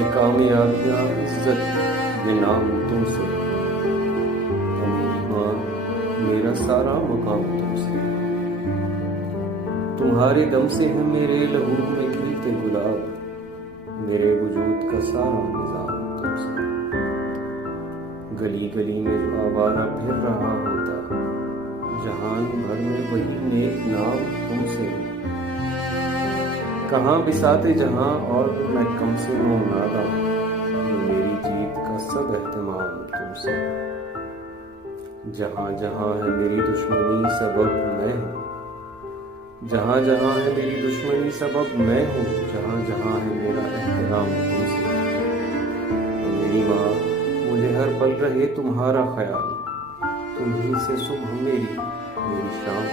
یہ کامیابیاں عزت یہ نام تم سے، میری ماں میرا سارا مقام تم سے، تمہارے دم سے ہے میرے لہو میں کھلتے گلاب، میرے وجود کا سارا نظام تم سے، گلی گلی میں جو آوارہ پھر رہا ہوتا، جہان بھر میں وہی نیک نام تم سے، کہاں بساتے جہاں اور میں کم سے نو نادا، میری جیت کا سب اہتمام تم سے، جہاں جہاں ہے میری دشمنی سبب میں ہوں، جہاں جہاں ہے میری دشمنی سبب میں ہوں، جہاں جہاں ہے میرا احترام تم سے، میری ماں مجھے ہر پل رہے تمہارا خیال، تم ہی سے صبح میری شام